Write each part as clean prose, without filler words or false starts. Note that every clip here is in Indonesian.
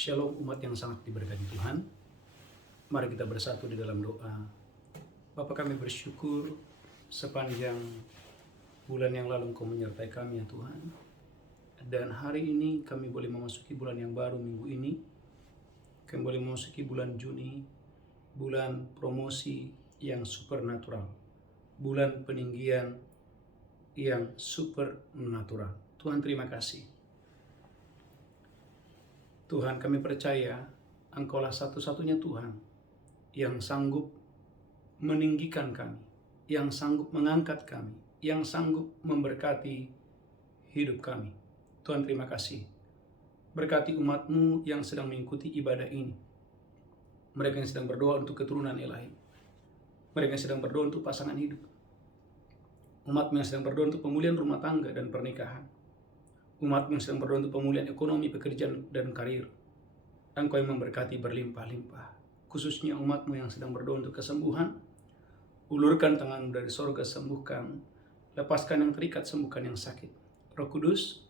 Shalom umat yang sangat diberkati Tuhan. Mari kita bersatu di dalam doa. Bapa, kami bersyukur sepanjang bulan yang lalu Engkau menyertai kami ya Tuhan. Dan hari ini kami boleh memasuki bulan yang baru minggu ini. Kami boleh memasuki bulan Juni, bulan promosi yang supernatural. Bulan peninggian yang supernatural. Tuhan, terima kasih. Tuhan, kami percaya Engkaulah satu-satunya Tuhan yang sanggup meninggikan kami, yang sanggup mengangkat kami, yang sanggup memberkati hidup kami. Tuhan, terima kasih. Berkati umat-Mu yang sedang mengikuti ibadah ini. Mereka yang sedang berdoa untuk keturunan ilahi. Mereka yang sedang berdoa untuk pasangan hidup. Umat-Mu yang sedang berdoa untuk pemulihan rumah tangga dan pernikahan. Umat yang sedang berdoa untuk pemulihan ekonomi, pekerjaan, dan karir. Engkau yang memberkati berlimpah-limpah. Khususnya umat-Mu yang sedang berdoa untuk kesembuhan. Ulurkan tangan dari sorga, sembuhkan. Lepaskan yang terikat, sembuhkan yang sakit. Roh Kudus,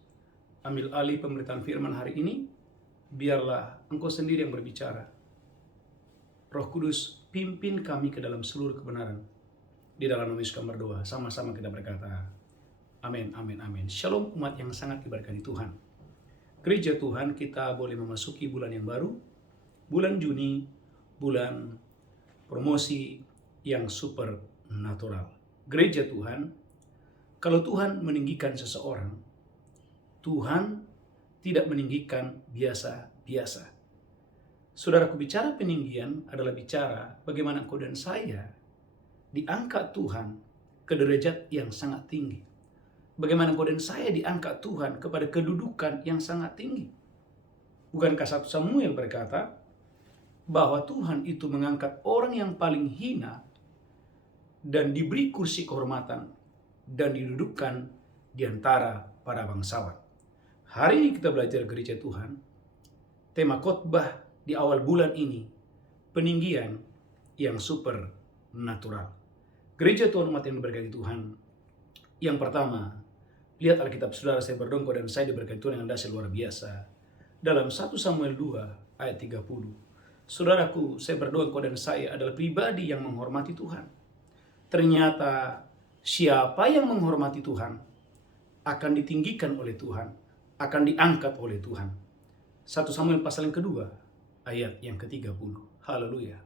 ambil alih pemberitaan firman hari ini. Biarlah Engkau sendiri yang berbicara. Roh Kudus, pimpin kami ke dalam seluruh kebenaran. Di dalam nama Yesus kami berdoa. Sama-sama kita berkata, amin, amin, amin. Shalom umat yang sangat diberkati Tuhan. Gereja Tuhan, kita boleh memasuki bulan yang baru. Bulan Juni, bulan promosi yang supernatural. Gereja Tuhan, kalau Tuhan meninggikan seseorang, Tuhan tidak meninggikan biasa-biasa. Saudaraku, bicara peninggian adalah bicara bagaimana engkau dan saya diangkat Tuhan ke derajat yang sangat tinggi. Bagaimana engkau dan saya diangkat Tuhan kepada kedudukan yang sangat tinggi. Bukankah 1 Samuel berkata bahwa Tuhan itu mengangkat orang yang paling hina dan diberi kursi kehormatan dan didudukkan di antara para bangsawan. Hari ini kita belajar gereja Tuhan. Tema khotbah di awal bulan ini, peninggian yang supernatural. Gereja Tuhan umat yang diberkati Tuhan. Yang pertama, lihat Alkitab saudara, saya berdoa dan saya diberkati Tuhan yang dasar luar biasa. Dalam 1 Samuel 2 ayat 30. Saudaraku, saya berdoa engkau dan saya adalah pribadi yang menghormati Tuhan. Ternyata siapa yang menghormati Tuhan akan ditinggikan oleh Tuhan, akan diangkat oleh Tuhan. 1 Samuel pasal yang kedua ayat yang ke-30. Haleluya.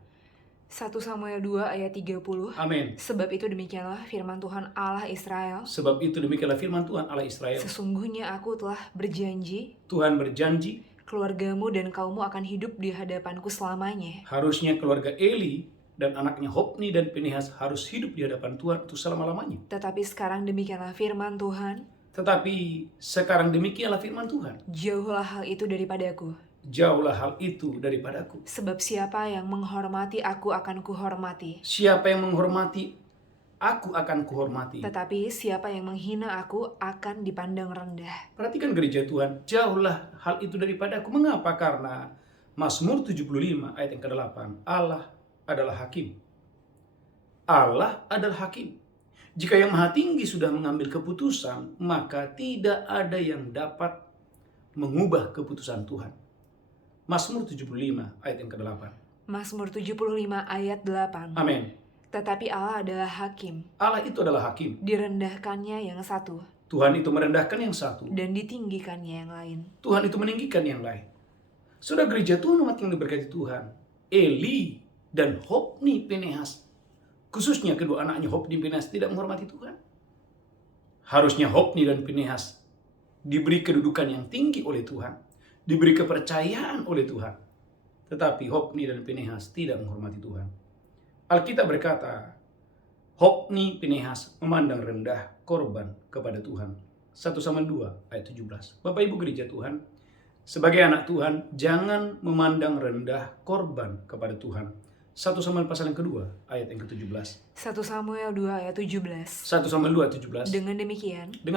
1 Samuel 2 ayat 30. Amin. Sebab itu demikianlah firman Tuhan Allah Israel. Sebab itu demikianlah firman Tuhan Allah Israel. Sesungguhnya aku telah berjanji, Tuhan berjanji, keluargamu dan kaummu akan hidup di hadapanku selamanya. harusnya keluarga Eli dan anaknya Hofni dan Pinehas harus hidup di hadapan Tuhan untuk selama-lamanya. Tetapi sekarang demikianlah firman Tuhan, Tetapi sekarang demikianlah firman Tuhan. jauhlah hal itu daripadaku. Jauhlah hal itu daripadaku. Sebab siapa yang menghormati aku akan kuhormati. Siapa yang menghormati aku akan kuhormati. Tetapi siapa yang menghina aku akan dipandang rendah. Perhatikan gereja Tuhan, jauhlah hal itu daripadaku. Mengapa? Karena Mazmur 75 ayat yang ke-8, Allah adalah hakim. Allah adalah hakim. Jika yang maha tinggi sudah mengambil keputusan, maka tidak ada yang dapat mengubah keputusan Tuhan. Mazmur 75 ayat yang ke-8. Mazmur 75 ayat 8. Amin. Tetapi Allah adalah hakim. Allah itu adalah hakim. Direndahkannya yang satu Tuhan itu merendahkan yang satu. dan ditinggikannya yang lain. Tuhan itu meninggikan yang lain. Saudara, gereja Tuhan umat yang diberkati Tuhan, Eli dan Hofni Pinehas, khususnya kedua anaknya Hofni Pinehas tidak menghormati Tuhan. Harusnya Hofni dan Pinehas diberi kedudukan yang tinggi oleh Tuhan, diberi kepercayaan oleh Tuhan. Tetapi Hofni dan Pinehas tidak menghormati Tuhan. Alkitab berkata, Hofni Pinehas memandang rendah korban kepada Tuhan. 1 Samuel 2 ayat 17. Bapak Ibu gereja Tuhan, sebagai anak Tuhan, jangan memandang rendah korban kepada Tuhan. 1 Samuel pasal yang kedua ayat yang ke-17. 1 Samuel 2 ayat 17. 1 Samuel 2 ayat 17. Dengan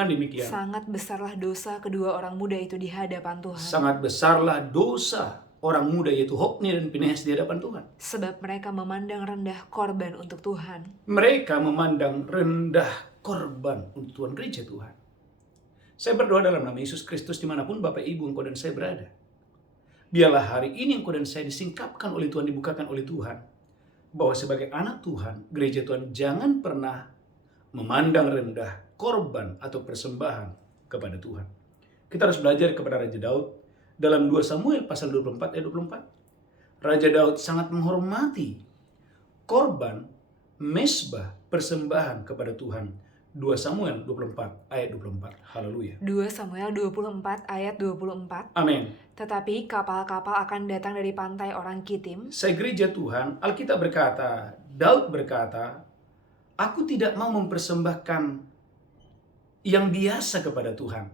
demikian, sangat besarlah dosa kedua orang muda itu di hadapan Tuhan. Sangat besarlah dosa orang muda yaitu Hofni dan Pinehas di hadapan Tuhan. Sebab mereka memandang rendah korban untuk Tuhan. Mereka memandang rendah korban untuk Tuhan. Gereja Tuhan, saya berdoa dalam nama Yesus Kristus dimanapun Bapak Ibu engkau dan saya berada. Biarlah hari ini engkau dan saya disingkapkan oleh Tuhan, dibukakan oleh Tuhan. Bahwa sebagai anak Tuhan, gereja Tuhan jangan pernah memandang rendah korban atau persembahan kepada Tuhan. Kita harus belajar kepada Raja Daud dalam 2 Samuel pasal 24 ayat 24. Raja Daud sangat menghormati korban, mesbah, persembahan kepada Tuhan. 2 Samuel 24 ayat 24. Haleluya. 2 Samuel 24 ayat 24. Amin. Tetapi kapal-kapal akan datang dari pantai orang Kitim. Saya gereja Tuhan, Alkitab berkata, Daud berkata, aku tidak mau mempersembahkan yang biasa kepada Tuhan.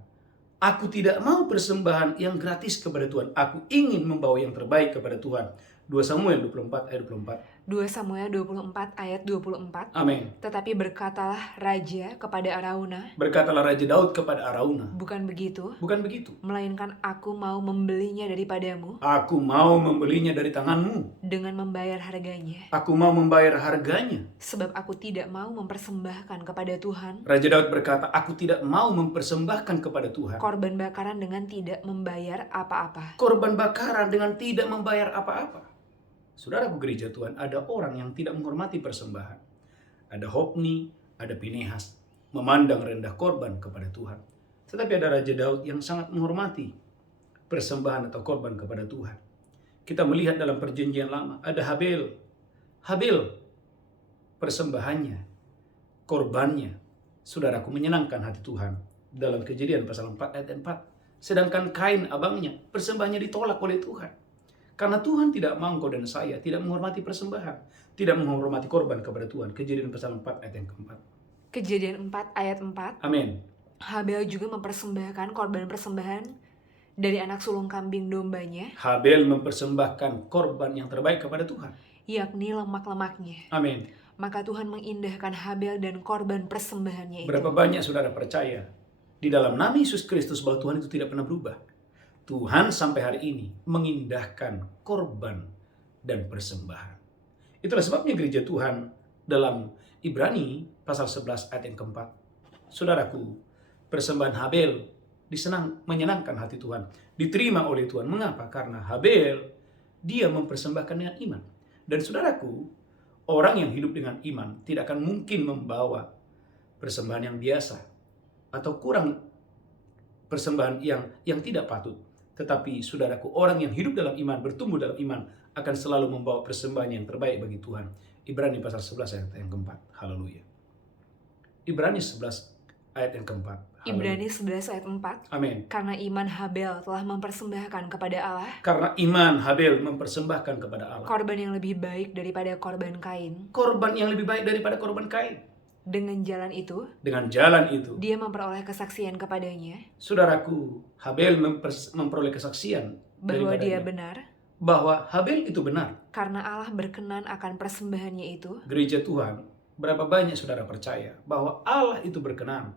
Aku tidak mau persembahan yang gratis kepada Tuhan. Aku ingin membawa yang terbaik kepada Tuhan. 2 Samuel 24 ayat 24. 2 Samuel 24 ayat 24. Amin. Tetapi berkatalah raja kepada Arauna. Berkatalah Raja Daud kepada Arauna. Bukan begitu. Bukan begitu. Melainkan aku mau membelinya daripadamu. Aku mau membelinya dari tanganmu. Dengan membayar harganya. Aku mau membayar harganya. Sebab aku tidak mau mempersembahkan kepada Tuhan. Raja Daud berkata, aku tidak mau mempersembahkan kepada Tuhan korban bakaran dengan tidak membayar apa-apa. Korban bakaran dengan tidak membayar apa-apa. Saudaraku gereja Tuhan, ada orang yang tidak menghormati persembahan. Ada Hofni, ada Pinehas, memandang rendah korban kepada Tuhan. Tetapi ada Raja Daud yang sangat menghormati persembahan atau korban kepada Tuhan. Kita melihat dalam perjanjian lama, ada Habel. Habel, persembahannya, korbannya, saudaraku, menyenangkan hati Tuhan. Dalam Kejadian pasal 4 ayat 4. Sedangkan Kain, abangnya, persembahannya ditolak oleh Tuhan. Karena Tuhan tidak mau engkau dan saya tidak menghormati persembahan, tidak menghormati korban kepada Tuhan. Kejadian pasal 4 ayat yang keempat. Kejadian 4 ayat 4. Amin. Habel juga mempersembahkan korban persembahan dari anak sulung kambing dombanya. Habel mempersembahkan korban yang terbaik kepada Tuhan, yakni lemak-lemaknya. Amin. Maka Tuhan mengindahkan Habel dan korban persembahannya itu. Berapa banyak saudara percaya di dalam nama Yesus Kristus bahwa Tuhan itu tidak pernah berubah. Tuhan sampai hari ini mengindahkan korban dan persembahan. Itulah sebabnya gereja Tuhan dalam Ibrani pasal 11 ayat yang keempat. Saudaraku, persembahan Habel menyenangkan hati Tuhan. Diterima oleh Tuhan. Mengapa? Karena Habel, dia mempersembahkan dengan iman. Dan saudaraku, orang yang hidup dengan iman tidak akan mungkin membawa persembahan yang biasa atau kurang persembahan yang tidak patut. Tetapi saudaraku, orang yang hidup dalam iman, bertumbuh dalam iman, akan selalu membawa persembahan yang terbaik bagi Tuhan. Ibrani pasal 11 ayat yang keempat. Haleluya. Ibrani 11 ayat yang keempat. Haleluya. Ibrani 11 ayat 4. Amin. Karena iman Habel telah mempersembahkan kepada Allah. Karena iman Habel mempersembahkan kepada Allah korban yang lebih baik daripada korban Kain. Korban yang lebih baik daripada korban Kain. Dengan jalan itu, dia memperoleh kesaksian kepadanya. Saudaraku, Habel memperoleh kesaksian bahwa dia benar. Bahwa Habel itu benar. Karena Allah berkenan akan persembahannya itu. Gereja Tuhan, berapa banyak saudara percaya bahwa Allah itu berkenan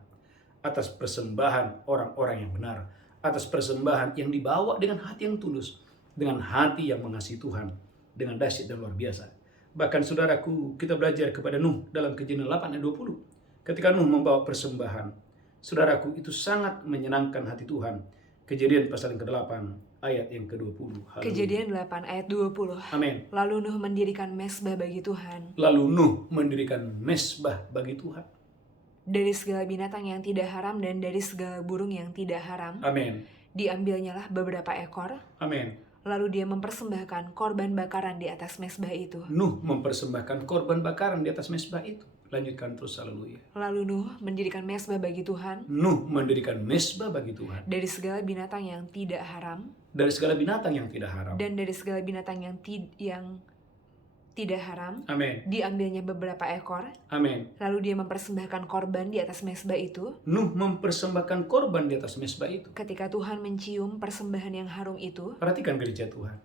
atas persembahan orang-orang yang benar, atas persembahan yang dibawa dengan hati yang tulus, dengan hati yang mengasihi Tuhan, dengan dahsyat dan luar biasa. Bahkan saudaraku, kita belajar kepada Nuh dalam Kejadian 8 ayat 20. Ketika Nuh membawa persembahan, saudaraku, itu sangat menyenangkan hati Tuhan. Kejadian pasal yang ke-8 ayat yang ke-20. Kejadian 8 ayat 20. Amin. Lalu Nuh mendirikan mesbah bagi Tuhan. Dari segala binatang yang tidak haram dan dari segala burung yang tidak haram. Amin. Diambilnyalah beberapa ekor. Amin. Lalu dia mempersembahkan korban bakaran di atas mesbah itu. Nuh mempersembahkan korban bakaran di atas mesbah itu. Lanjutkan terus, haleluya. Lalu Nuh mendirikan mesbah bagi Tuhan. Dari segala binatang yang tidak haram. Dan dari segala binatang yang tidak haram. Amin. Diambilnya beberapa ekor. Amin. Lalu dia mempersembahkan korban di atas mesbah itu. Nuh mempersembahkan korban di atas mesbah itu. Ketika Tuhan mencium persembahan yang harum itu. Perhatikan gereja Tuhan.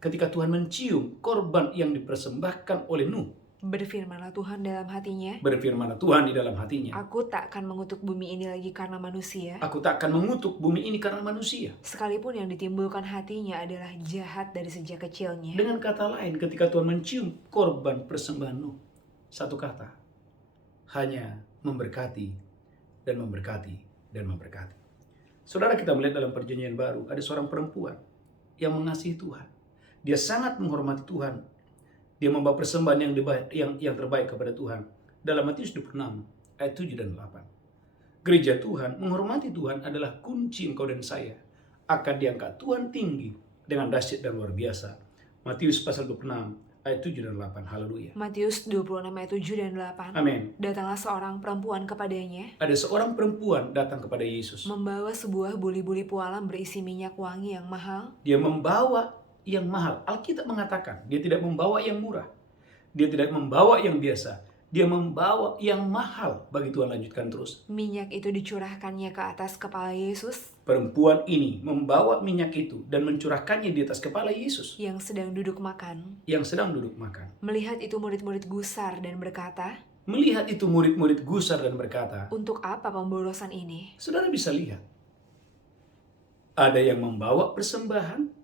Ketika Tuhan mencium korban yang dipersembahkan oleh Nuh. Berfirmanlah Tuhan dalam hatinya. Berfirmanlah Tuhan di dalam hatinya. Aku tak akan mengutuk bumi ini lagi karena manusia. Aku tak akan mengutuk bumi ini karena manusia. Sekalipun yang ditimbulkan hatinya adalah jahat dari sejak kecilnya. Dengan kata lain, ketika Tuhan mencium korban persembahan Nuh, satu kata, hanya memberkati dan memberkati dan memberkati. Saudara, kita melihat dalam perjanjian baru, ada seorang perempuan yang mengasihi Tuhan. Dia sangat menghormati Tuhan. Dia membawa persembahan yang terbaik kepada Tuhan. Dalam Matius 26 ayat 7 dan 8. Gereja Tuhan, menghormati Tuhan adalah kunci engkau dan saya akan diangkat Tuhan tinggi dengan dahsyat dan luar biasa. Matius pasal 26 ayat 7 dan 8. Haleluya. Matius 26 ayat 7 dan 8. Amin. Datanglah seorang perempuan kepadanya. Ada seorang perempuan datang kepada Yesus. Membawa sebuah buli-buli pualam berisi minyak wangi yang mahal. Dia membawa yang mahal. Alkitab mengatakan dia tidak membawa yang murah. Dia tidak membawa yang biasa. Dia membawa yang mahal. Bagi Tuhan, lanjutkan terus. Minyak itu dicurahkannya ke atas kepala Yesus. Perempuan ini membawa minyak itu dan mencurahkannya di atas kepala Yesus. Yang sedang duduk makan. Yang sedang duduk makan. Melihat itu murid-murid gusar dan berkata. Melihat itu murid-murid gusar dan berkata. Untuk apa pemborosan ini? Saudara bisa lihat. Ada yang membawa persembahan.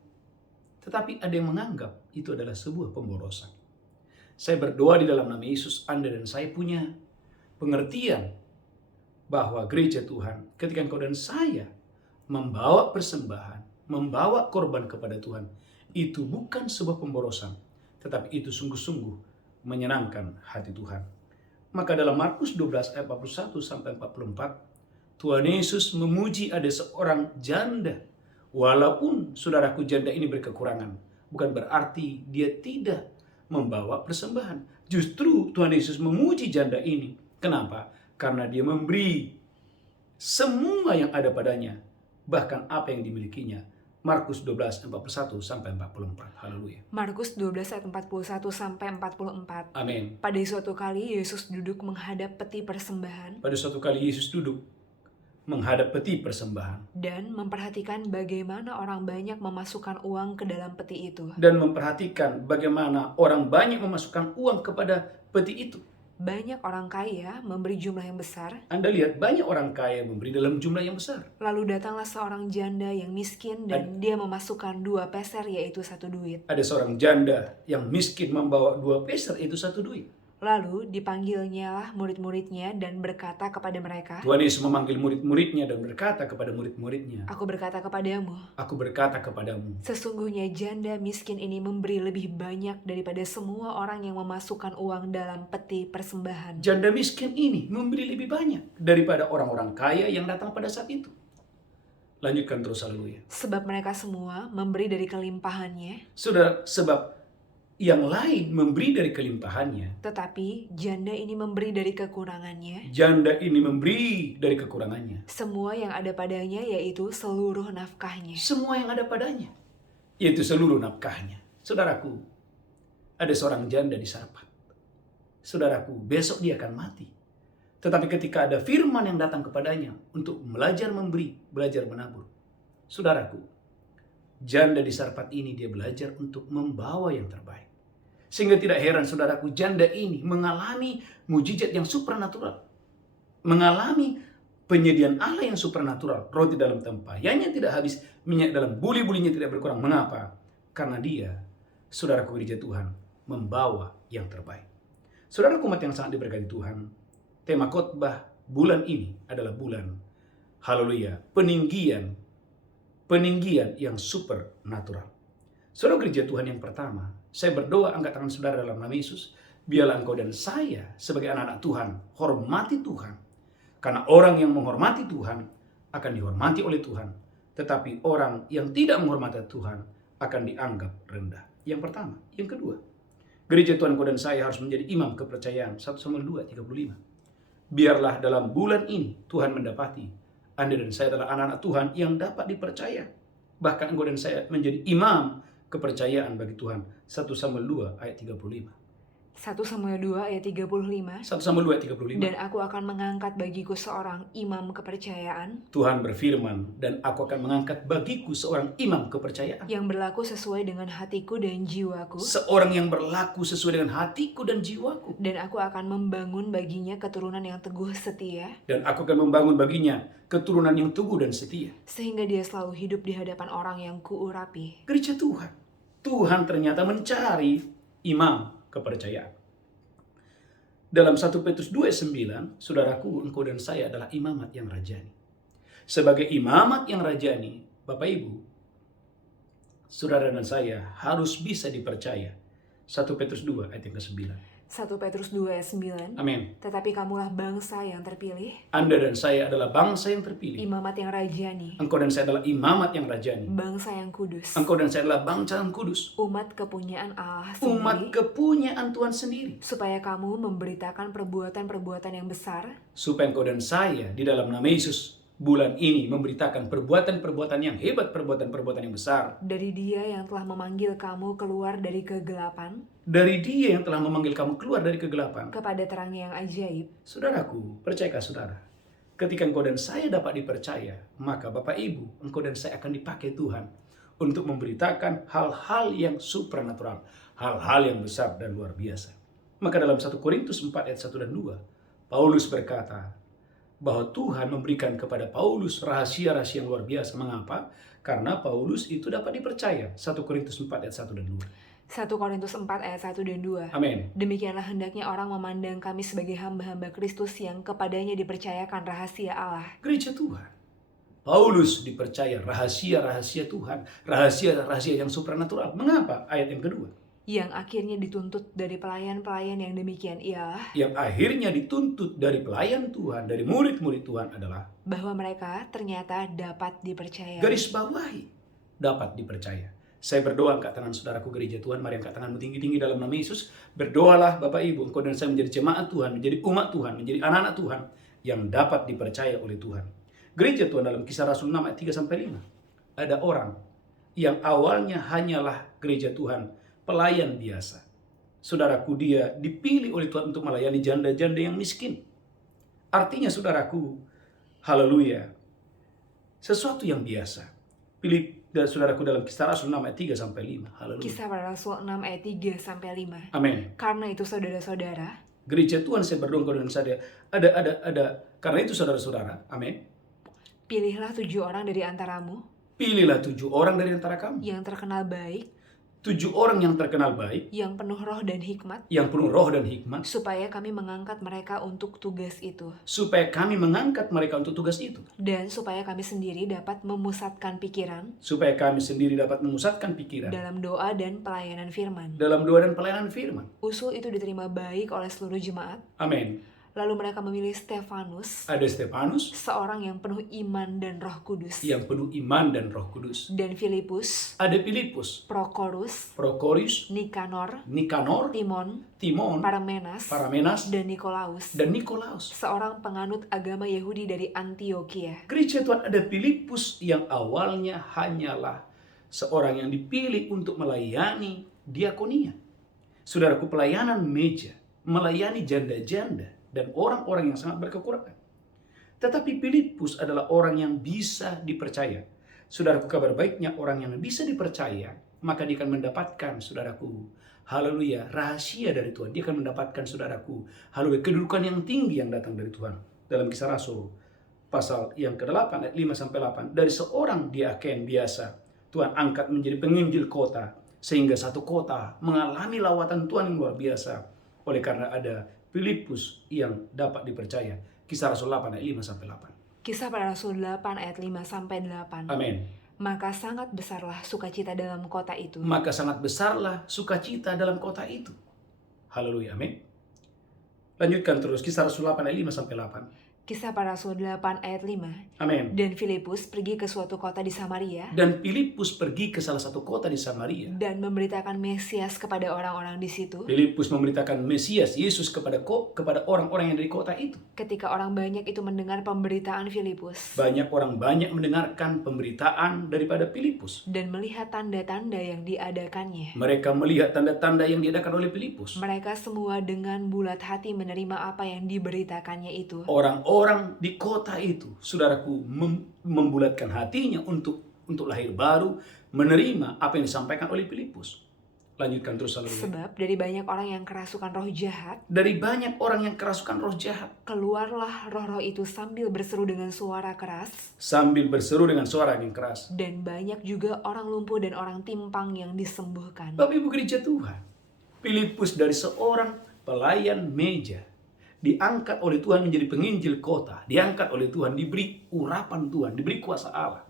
Tetapi ada yang menganggap itu adalah sebuah pemborosan. Saya berdoa di dalam nama Yesus, Anda dan saya punya pengertian bahwa gereja Tuhan, ketika engkau dan saya membawa persembahan, membawa korban kepada Tuhan, itu bukan sebuah pemborosan, tetapi itu sungguh-sungguh menyenangkan hati Tuhan. Maka dalam Markus 12 ayat 41 sampai 44, Tuhan Yesus memuji ada seorang janda. Walaupun saudaraku janda ini berkekurangan, bukan berarti dia tidak membawa persembahan. Justru Tuhan Yesus memuji janda ini. Kenapa? Karena dia memberi semua yang ada padanya, bahkan apa yang dimilikinya. Markus 12 ayat 41 sampai 44. Haleluya. Markus 12 ayat 41 sampai 44. Amin. Pada suatu kali Yesus duduk menghadap peti persembahan. Pada suatu kali Yesus duduk menghadap peti persembahan. Dan memperhatikan bagaimana orang banyak memasukkan uang ke dalam peti itu. Dan memperhatikan bagaimana orang banyak memasukkan uang kepada peti itu. Banyak orang kaya memberi jumlah yang besar. Anda lihat, banyak orang kaya memberi dalam jumlah yang besar. Lalu datanglah seorang janda yang miskin dan dia memasukkan 2 peser, yaitu 1 duit. Ada seorang janda yang miskin membawa 2 peser, itu 1 duit. Lalu dipanggilnyalah murid-muridnya dan berkata kepada mereka. Tuhan Yesus memanggil murid-muridnya dan berkata kepada murid-muridnya. Aku berkata kepadamu. Aku berkata kepadamu. Sesungguhnya janda miskin ini memberi lebih banyak daripada semua orang yang memasukkan uang dalam peti persembahan. Janda miskin ini memberi lebih banyak daripada orang-orang kaya yang datang pada saat itu. Lanjutkan terus, haleluya. Sebab mereka semua memberi dari kelimpahannya. Saudara, sebab yang lain memberi dari kelimpahannya. Tetapi janda ini memberi dari kekurangannya. Janda ini memberi dari kekurangannya. Semua yang ada padanya, yaitu seluruh nafkahnya. Semua yang ada padanya, yaitu seluruh nafkahnya. Saudaraku, ada seorang janda di Sarpat. Saudaraku, besok dia akan mati. Tetapi ketika ada firman yang datang kepadanya untuk belajar memberi, belajar menabur. Saudaraku, janda di Sarpat ini dia belajar untuk membawa yang terbaik. Sehingga tidak heran saudaraku, janda ini mengalami mujizat yang supernatural. Mengalami penyediaan Allah yang supernatural. Roti dalam tempayannya tidak habis, minyak dalam buli-bulinya tidak berkurang. Mengapa? Karena dia, saudaraku gereja Tuhan, membawa yang terbaik. Saudaraku umat yang sangat diberkati Tuhan, tema khotbah bulan ini adalah bulan, haleluya, peninggian yang supernatural. Saudara gereja Tuhan yang pertama, saya berdoa angkat tangan saudara dalam nama Yesus. Biarlah engkau dan saya sebagai anak-anak Tuhan hormati Tuhan. Karena orang yang menghormati Tuhan akan dihormati oleh Tuhan. Tetapi orang yang tidak menghormati Tuhan akan dianggap rendah. Yang pertama. Yang kedua, gereja Tuhan engkau dan saya harus menjadi imam kepercayaan. 1 Samuel 2:35. Biarlah dalam bulan ini Tuhan mendapati Anda dan saya adalah anak-anak Tuhan yang dapat dipercaya. Bahkan engkau dan saya menjadi imam kepercayaan bagi Tuhan. 1 Samuel 2 ayat 35. 1 Samuel 2 ayat 35. 1 Samuel 2 ayat 35. Dan aku akan mengangkat bagiku seorang imam kepercayaan. Tuhan berfirman, dan aku akan mengangkat bagiku seorang imam kepercayaan. Yang berlaku sesuai dengan hatiku dan jiwaku. Seorang yang berlaku sesuai dengan hatiku dan jiwaku. Dan aku akan membangun baginya keturunan yang teguh setia. Dan aku akan membangun baginya keturunan yang teguh dan setia. Sehingga dia selalu hidup di hadapan orang yang kuurapi. Gereja Tuhan. Tuhan ternyata mencari imam kepercayaan. Dalam 1 Petrus 2:9, saudaraku, engkau dan saya adalah imamat yang rajani. Sebagai imamat yang rajani, Bapak Ibu, saudara dan saya harus bisa dipercaya. 1 Petrus 2 ayat yang ke-9. 1 Petrus 2 ayat 9. Amin. Tetapi kamulah bangsa yang terpilih, Anda dan saya adalah bangsa yang terpilih. imamat yang rajani, Engkau dan saya adalah imamat yang rajani. bangsa yang kudus, Engkau dan saya adalah bangsa yang kudus. umat kepunyaan Allah Umat sendiri, kepunyaan Tuhan sendiri. supaya kamu memberitakan perbuatan-perbuatan yang besar Supaya engkau dan saya di dalam nama Yesus bulan ini memberitakan perbuatan-perbuatan yang hebat, perbuatan-perbuatan yang besar. dari Dia yang telah memanggil kamu keluar dari kegelapan Dari Dia yang telah memanggil kamu keluar dari kegelapan. kepada terang yang ajaib. Saudaraku, percayakah saudara? Ketika engkau dan saya dapat dipercaya, maka Bapak Ibu, engkau dan saya akan dipakai Tuhan untuk memberitakan hal-hal yang supranatural, hal-hal yang besar dan luar biasa. Maka dalam 1 Korintus 4 ayat 1 dan 2, Paulus berkata bahwa Tuhan memberikan kepada Paulus rahasia-rahasia yang luar biasa. Mengapa? Karena Paulus itu dapat dipercaya. 1 Korintus 4 ayat 1 dan 2. 1 Korintus 4 ayat 1 dan 2. Amin. Demikianlah hendaknya orang memandang kami sebagai hamba-hamba Kristus yang kepadanya dipercayakan rahasia Allah. Gereja Tuhan. Paulus dipercaya rahasia-rahasia Tuhan, rahasia-rahasia yang supranatural. Mengapa? Ayat yang kedua. Yang akhirnya dituntut dari pelayan-pelayan yang demikian ialah Yang akhirnya dituntut dari pelayan Tuhan, dari murid-murid Tuhan adalah bahwa mereka ternyata dapat dipercaya. garis bawahi, dapat dipercaya. Saya berdoa angkat tangan saudaraku gereja Tuhan, mari angkat tanganmu tinggi-tinggi dalam nama Yesus. Berdoalah Bapak Ibu, engkau dan saya menjadi jemaat Tuhan, menjadi umat Tuhan, menjadi anak-anak Tuhan yang dapat dipercaya oleh Tuhan. Gereja Tuhan dalam Kisah Rasul 6 ayat 3-5. Ada orang yang awalnya hanyalah gereja Tuhan, pelayan biasa. Saudaraku, dia dipilih oleh Tuhan untuk melayani janda-janda yang miskin. Artinya saudaraku, haleluya, sesuatu yang biasa. Pilih dan saudaraku dalam Kisah Rasul 6 ayat 3-5. Haleluya. Kisah para Rasul 6 ayat 3-5. Amin. Karena itu saudara-saudara, Gereja Tuhan, saya berdoa kepada saya ada. Karena itu saudara-saudara, amin. pilihlah 7 orang dari antaramu Pilihlah 7 orang dari antara kamu. yang terkenal baik, 7 orang yang terkenal baik, yang penuh roh dan hikmat, yang penuh roh dan hikmat, supaya kami mengangkat mereka untuk tugas itu. supaya kami mengangkat mereka untuk tugas itu. Dan supaya kami sendiri dapat memusatkan pikiran Supaya kami sendiri dapat memusatkan pikiran dalam doa dan pelayanan firman. dalam doa dan pelayanan firman. Usul itu diterima baik oleh seluruh jemaat. Amin. Lalu mereka memilih Stefanus, Ada Stefanus seorang yang penuh iman dan roh kudus, yang penuh iman dan roh kudus. dan Filipus, Ada Filipus, Prokorus, Prokorus, Nikanor, Nikanor, Timon, Timon, Parmenas, Paramenas, dan Nikolaus, dan Nikolaus. seorang penganut agama Yahudi dari Antioquia. Gereja Tuhan, ada Filipus yang awalnya hanyalah seorang yang dipilih untuk melayani diakonia. Saudaraku, pelayanan meja, melayani janda-janda dan orang-orang yang sangat berkekurangan. Tetapi Filipus adalah orang yang bisa dipercaya. Saudaraku, kabar baiknya orang yang bisa dipercaya, maka dia akan mendapatkan, saudaraku, haleluya, rahasia dari Tuhan. Dia akan mendapatkan, saudaraku, haleluya, kedudukan yang tinggi yang datang dari Tuhan. Dalam Kisah Rasul pasal yang ke-8 ayat 5-8, dari seorang diaken biasa Tuhan angkat menjadi penginjil kota, sehingga satu kota mengalami lawatan Tuhan yang luar biasa oleh karena ada Filipus yang dapat dipercaya. Kisah Rasul 8 ayat 5-8. Kisah para Rasul 8 ayat 5-8. Amin. Maka sangat besarlah sukacita dalam kota itu. Maka sangat besarlah sukacita dalam kota itu. Haleluya, amin. Lanjutkan terus Kisah Rasul 8 ayat 5-8. Kisah para Rasul 8 ayat 5. Amin. Dan Filipus pergi ke suatu kota di Samaria Dan Filipus pergi ke salah satu kota di Samaria. dan memberitakan Mesias kepada orang-orang di situ. Filipus memberitakan Mesias, Yesus kepada orang-orang yang dari kota itu. Ketika orang banyak itu mendengar pemberitaan Filipus Banyak orang banyak mendengarkan pemberitaan daripada Filipus. dan melihat tanda-tanda yang diadakannya, Mereka melihat tanda-tanda yang diadakan oleh Filipus. mereka semua dengan bulat hati menerima apa yang diberitakannya itu. Orang-orang di kota itu, saudaraku, membulatkan hatinya untuk lahir baru, menerima apa yang disampaikan oleh Filipus. Lanjutkan terus, haleluya. Sebab dari banyak orang yang kerasukan roh jahat, Dari banyak orang yang kerasukan roh jahat, keluarlah roh-roh itu sambil berseru dengan suara keras, sambil berseru dengan suara yang keras. dan banyak juga orang lumpuh dan orang timpang yang disembuhkan. Bapak Ibu gereja Tuhan, Filipus dari seorang pelayan meja diangkat oleh Tuhan menjadi penginjil kota, diangkat oleh Tuhan, diberi urapan Tuhan, diberi kuasa Allah.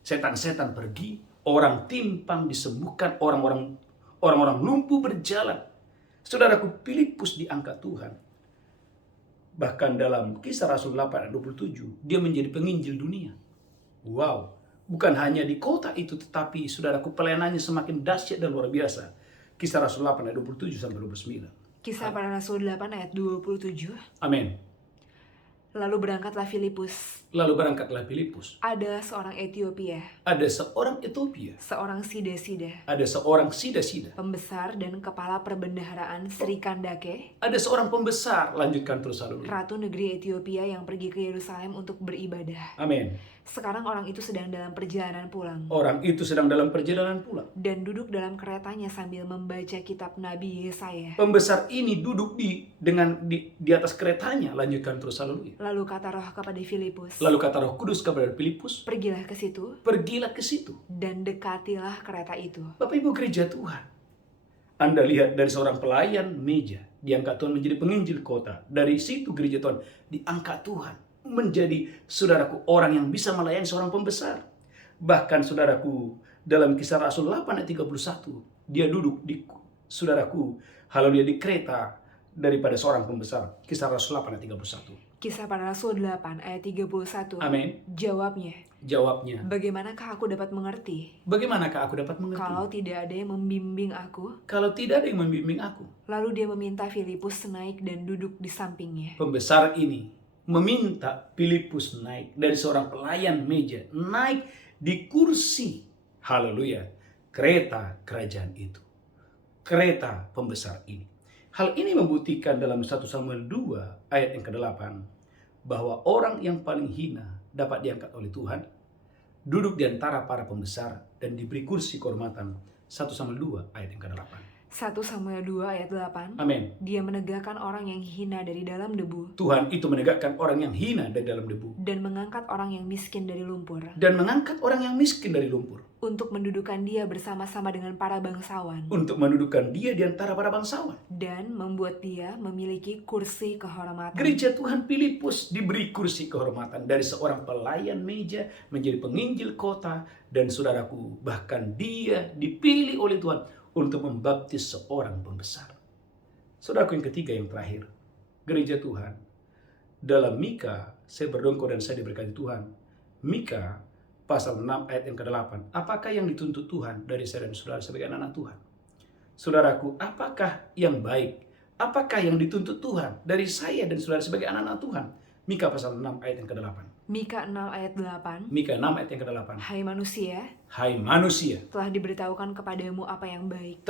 Setan-setan pergi, orang timpang disembuhkan, orang-orang lumpuh berjalan. Saudaraku, Filipus diangkat Tuhan. Bahkan dalam Kisah Rasul 8 ayat 27, dia menjadi penginjil dunia. Wow, bukan hanya di kota itu, tetapi saudaraku, pelayanannya semakin dahsyat dan luar biasa. Kisah Rasul 8 ayat 27 sampai 29. Kisah para Rasul 8 ayat 27. Amin. Lalu berangkatlah Filipus. Ada seorang Etiopia. Seorang Sida-Sida. Ada seorang Sida-Sida. Pembesar dan kepala perbendaharaan Sri Kandake. Ada seorang pembesar, lanjutkan terus haleluya. Ratu negeri Etiopia yang pergi ke Yerusalem untuk beribadah. Amin. Sekarang orang itu sedang dalam perjalanan pulang. Dan duduk dalam keretanya sambil membaca kitab Nabi Yesaya. Pembesar ini duduk di atas keretanya, lanjutkan terus haleluya. Lalu kata Roh kepada Filipus. Lalu kata Roh Kudus kepada Filipus, pergilah ke situ. Dan dekatilah kereta itu. Bapak Ibu gereja Tuhan, Anda lihat dari seorang pelayan meja, diangkat Tuhan menjadi penginjil kota. Dari situ gereja Tuhan diangkat Tuhan menjadi, saudaraku, orang yang bisa melayani seorang pembesar. Bahkan saudaraku, dalam Kisah Rasul 8 ayat 31, dia duduk di, saudaraku, haleluya, di kereta daripada seorang pembesar. Kisah Rasul 8 ayat 31. Kisah para Rasul 8 ayat 31. Amin. Jawabnya, bagaimanakah aku dapat mengerti? Kalau tidak ada yang membimbing aku. Lalu dia meminta Filipus naik dan duduk di sampingnya. Pembesar ini meminta Filipus naik dari seorang pelayan meja, naik di kursi, haleluya, kereta kerajaan itu. Kereta pembesar ini. Hal ini membuktikan dalam 1 Samuel 2 ayat yang ke-8 bahwa orang yang paling hina dapat diangkat oleh Tuhan, duduk di antara para pembesar dan diberi kursi kehormatan. 1 Samuel 2 ayat yang ke-8. 1 Samuel 2 ayat 8. Amin. Dia menegakkan orang yang hina dari dalam debu. Tuhan itu menegakkan orang yang hina dari dalam debu. Dan mengangkat orang yang miskin dari lumpur. Untuk mendudukan dia bersama-sama dengan para bangsawan. Di antara para bangsawan. Dan membuat dia memiliki kursi kehormatan. Gereja Tuhan Filipus diberi kursi kehormatan dari seorang pelayan meja menjadi penginjil kota. Dan saudaraku, bahkan dia dipilih oleh Tuhan untuk membaptis seorang pembesar. Saudaraku, yang ketiga, yang terakhir, gereja Tuhan, dalam Mika, saya berdongkol dan saya diberkati Tuhan. Mika pasal 6 ayat yang ke-8. Apakah yang dituntut Tuhan dari saya dan saudara sebagai anak-anak Tuhan? Saudaraku, apakah yang baik? Apakah yang dituntut Tuhan dari saya dan saudara sebagai anak-anak Tuhan? Mika pasal 6 ayat yang ke-8. Mika 6 ayat 8. Mika 6 ayat yang ke-8. Hai manusia, telah diberitahukan kepadamu apa yang baik.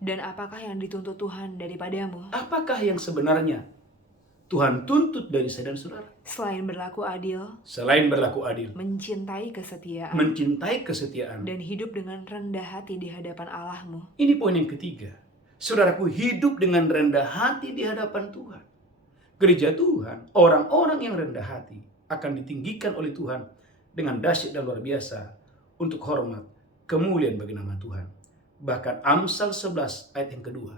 Dan apakah yang dituntut Tuhan daripadamu? Apakah yang sebenarnya Tuhan tuntut dari saya dan saudara? Selain berlaku adil, mencintai kesetiaan, dan hidup dengan rendah hati di hadapan Allahmu. Ini poin yang ketiga. Saudaraku, hidup dengan rendah hati di hadapan Tuhan. Gereja Tuhan, orang-orang yang rendah hati akan ditinggikan oleh Tuhan dengan dahsyat dan luar biasa untuk hormat, kemuliaan bagi nama Tuhan. Bahkan Amsal 11 ayat yang kedua.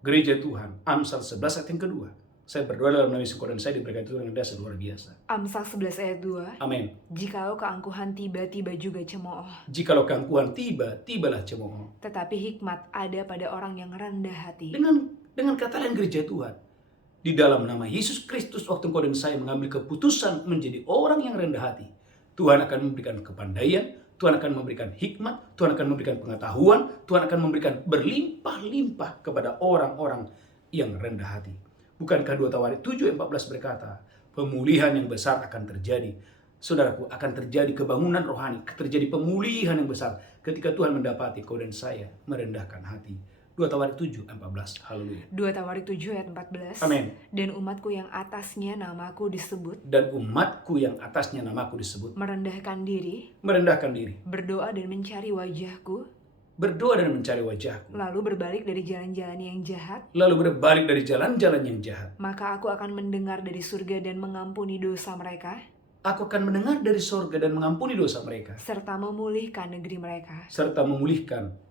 Gereja Tuhan, Amsal 11 ayat yang kedua. Saya berdoa dalam nama Yesus dan saya diberkati Tuhan dengan dahsyat luar biasa. Amsal 11 ayat 2. Amin. Jikalau keangkuhan tiba, tiba juga cemooh. Tibalah cemooh. Tetapi hikmat ada pada orang yang rendah hati. Dengan kata lain, gereja Tuhan, di dalam nama Yesus Kristus, waktu engkau dan saya mengambil keputusan menjadi orang yang rendah hati, Tuhan akan memberikan kepandaian, Tuhan akan memberikan hikmat, Tuhan akan memberikan pengetahuan, Tuhan akan memberikan berlimpah-limpah kepada orang-orang yang rendah hati. Bukankah 2 Tawarik 7:14 berkata, pemulihan yang besar akan terjadi. Saudaraku, akan terjadi kebangunan rohani, terjadi pemulihan yang besar ketika Tuhan mendapati kau dan saya merendahkan hati. 2 Tawarik 7:14. Haleluya. 2 Tawarik 7 ayat 14. Amin. Dan umatku yang atasnya namaku disebut. Merendahkan diri. Berdoa dan mencari wajahku. Lalu berbalik dari jalan-jalan yang jahat. Maka aku akan mendengar dari surga dan mengampuni dosa mereka. Serta memulihkan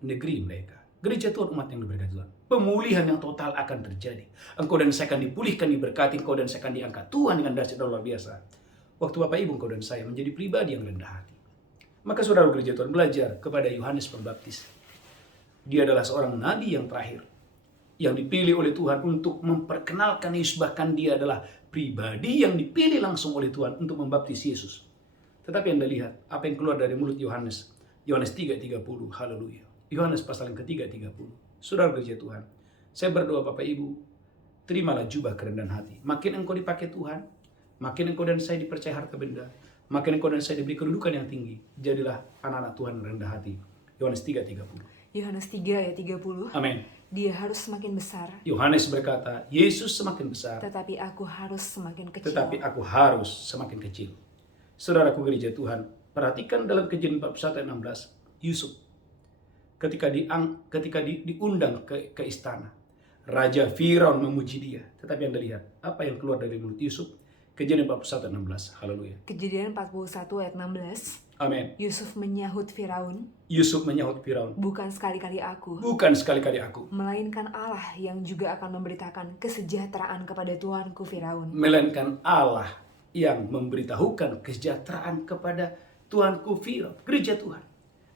negeri mereka. Gereja Tuhan, umat yang diberkati Tuhan, pemulihan yang total akan terjadi. Engkau dan saya akan dipulihkan, diberkati, engkau dan saya akan diangkat Tuhan dengan dahsyat dan luar biasa. Waktu Bapak Ibu, engkau dan saya menjadi pribadi yang rendah hati. Maka saudara gereja Tuhan belajar kepada Yohanes Pembaptis. Dia adalah seorang nabi yang terakhir, yang dipilih oleh Tuhan untuk memperkenalkan Yesus. Bahkan dia adalah pribadi yang dipilih langsung oleh Tuhan untuk membaptis Yesus. Tetapi Anda lihat apa yang keluar dari mulut Yohanes. Yohanes 3:30, haleluya. Yohanes pasal yang ketiga 30. Saudara gereja Tuhan, saya berdoa Bapak Ibu, terimalah jubah kerendahan hati. Makin engkau dipakai Tuhan, makin engkau dan saya dipercaya harta benda, makin engkau dan saya diberi kedudukan yang tinggi, jadilah anak-anak Tuhan rendah hati. Yohanes 3:30. Yohanes 3 ayat 30. Amin. Dia harus semakin besar. Yohanes berkata, Yesus semakin besar, tetapi aku harus semakin kecil. Saudaraku gereja Tuhan, perhatikan dalam Kejadian 41 ayat 16, Yusuf ketika diundang ke istana, Raja Firaun memuji dia. Tetapi Anda lihat apa yang keluar dari mulut Yusuf. Kejadian 41 ayat 16, haleluya. Kejadian 41 ayat 16. Amin. Yusuf menyahut Firaun, bukan sekali-kali aku, melainkan Allah yang juga akan memberitakan kesejahteraan kepada Tuanku Firaun. Melainkan Allah yang memberitahukan kesejahteraan kepada Tuanku Firaun. Gereja Tuhan,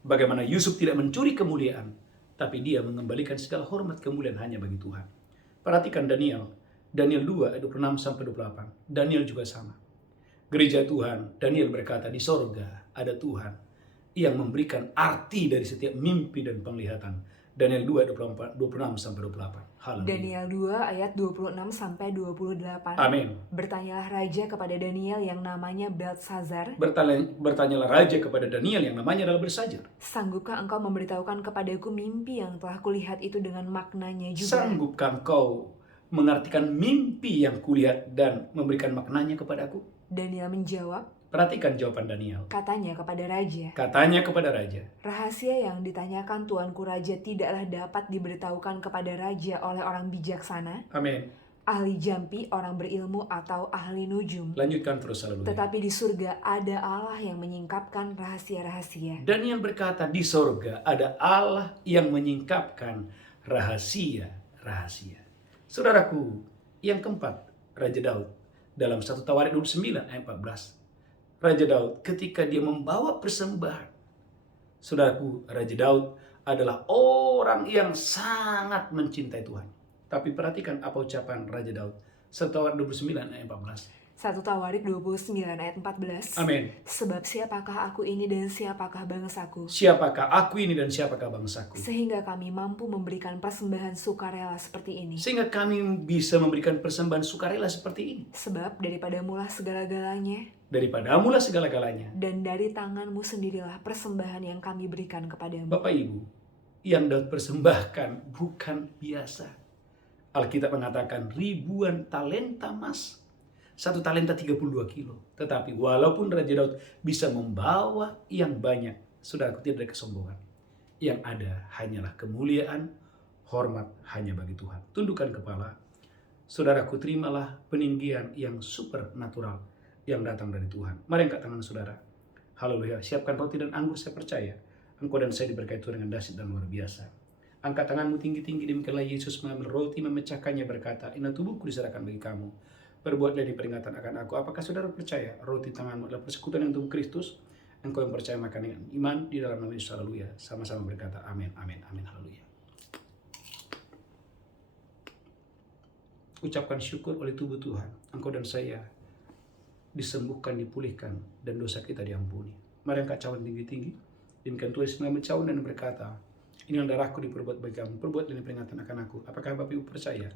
bagaimana Yusuf tidak mencuri kemuliaan, tapi dia mengembalikan segala hormat kemuliaan hanya bagi Tuhan. Perhatikan Daniel 2 ayat 26-28. Daniel juga sama. Gereja Tuhan, Daniel berkata, di sorga ada Tuhan yang memberikan arti dari setiap mimpi dan penglihatan. Daniel 2 ayat 26-28. Haleluya. Daniel 2 ayat 26-28. Amin. Bertanyalah raja kepada Daniel yang namanya Beltsazar. Bertanyalah raja kepada Daniel yang namanya adalah Beltsazar. Sanggupkah engkau memberitahukan kepadaku mimpi yang telah kulihat itu dengan maknanya juga? Sanggupkah engkau mengartikan mimpi yang kulihat dan memberikan maknanya kepadaku? Daniel menjawab. Perhatikan jawaban Daniel. Katanya kepada raja. Rahasia yang ditanyakan tuanku raja tidaklah dapat diberitahukan kepada raja oleh orang bijaksana. Amin. Ahli jampi, orang berilmu, atau ahli nujum. Lanjutkan terus, haleluya. Tetapi di surga ada Allah yang menyingkapkan rahasia-rahasia. Daniel berkata, di surga ada Allah yang menyingkapkan rahasia-rahasia. Saudaraku, yang keempat, Raja Daud. Dalam 1 Tawarik 29 ayat 14. Raja Daud ketika dia membawa persembahan. Saudaraku, Raja Daud adalah orang yang sangat mencintai Tuhan. Tapi perhatikan apa ucapan Raja Daud. 1 Tawarik 29 ayat 14. 1 Tawarik 29 ayat 14. Amin. Sebab siapakah aku ini dan siapakah bangsaku? Sehingga kami mampu memberikan persembahan sukarela seperti ini. Sebab daripada mula segala-galanya. Dan dari tanganmu sendirilah persembahan yang kami berikan kepadamu. Bapak Ibu, yang Daud persembahkan bukan biasa. Alkitab mengatakan ribuan talenta emas. 1 talenta 32 kilo. Tetapi walaupun Raja Daud bisa membawa yang banyak, saudaraku, tidak ada kesombongan. Yang ada hanyalah kemuliaan, hormat hanya bagi Tuhan. Tundukkan kepala. Saudaraku, terimalah peninggian yang supernatural yang datang dari Tuhan. Mari angkat tangan saudara. Haleluya. Siapkan roti dan anggur, saya percaya engkau dan saya diberkati Tuhan dengan dahsyat dan luar biasa. Angkat tanganmu tinggi-tinggi, demikianlah Yesus mengambil roti, memecahkannya, berkata, inilah tubuhku diserahkan bagi kamu. Perbuatlah ini peringatan akan aku. Apakah saudara percaya roti tanganmu adalah persekutuan yang tubuh Kristus? Engkau yang percaya makan dengan iman di dalam nama Yesus, haleluya. Sama-sama berkata amin, amin, amin, haleluya. Ucapkan syukur oleh tubuh Tuhan. Engkau dan saya disembuhkan, dipulihkan, dan dosa kita diampuni. Mari angkat cawan tinggi-tinggi. Demikian Tuhan Yesus mengambil cawan dan berkata, ini darahku diperbuat bagi kamu. Perbuat ini peringatan akan aku. Apakah Bapak Ibu percaya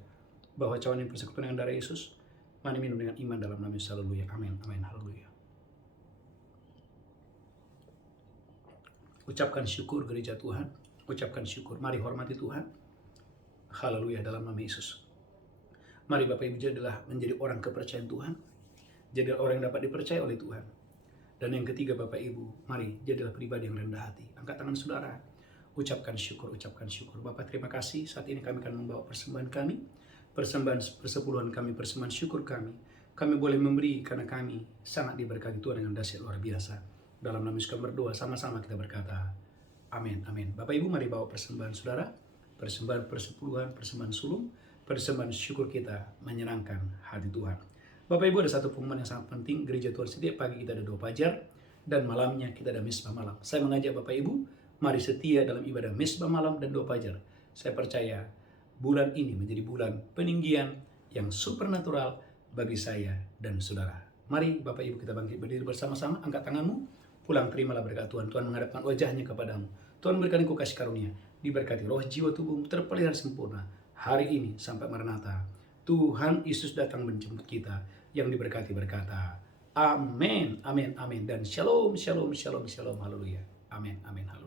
bahwa cawan ini persekutuan dengan darah Yesus? Mari minum dengan iman dalam nama Yesus, haleluya. Amin, amin, haleluya. Ucapkan syukur gereja Tuhan. Ucapkan syukur. Mari hormati Tuhan. Haleluya dalam nama Yesus. Mari Bapak Ibu jadilah menjadi orang kepercayaan Tuhan. Jadilah orang yang dapat dipercaya oleh Tuhan. Dan yang ketiga Bapak Ibu, mari jadilah pribadi yang rendah hati. Angkat tangan saudara. Ucapkan syukur, ucapkan syukur. Bapak terima kasih. Saat ini kami akan membawa persembahan kami. Persembahan persepuluhan kami, persembahan syukur kami. Kami boleh memberi karena kami sangat diberkati Tuhan dengan dahsyat luar biasa. Dalam nama Yesus kami berdoa, sama-sama kita berkata, amin, amin. Bapak Ibu mari bawa persembahan saudara, persembahan persepuluhan, persembahan sulung, persembahan syukur kita menyenangkan hati Tuhan. Bapak Ibu, ada satu pengumuman yang sangat penting. Gereja Tuhan setiap pagi kita ada doa fajar dan malamnya kita ada misbah malam. Saya mengajak Bapak Ibu, mari setia dalam ibadah misbah malam dan doa fajar. Saya percaya bulan ini menjadi bulan peninggian yang supernatural bagi saya dan saudara. Mari Bapak Ibu kita bangkit berdiri bersama-sama, angkat tanganmu, pulang terimalah berkat Tuhan. Tuhan menghadapkan wajahnya kepadamu. Tuhan berikan engkau kasih karunia, diberkati roh jiwa tubuhmu terpelihara sempurna hari ini sampai Maranatha. Tuhan Yesus datang menjemput kita. Yang diberkati berkata, amin, amin, amin. Dan shalom, shalom, shalom, shalom, haleluya. Amin, amin, haleluya.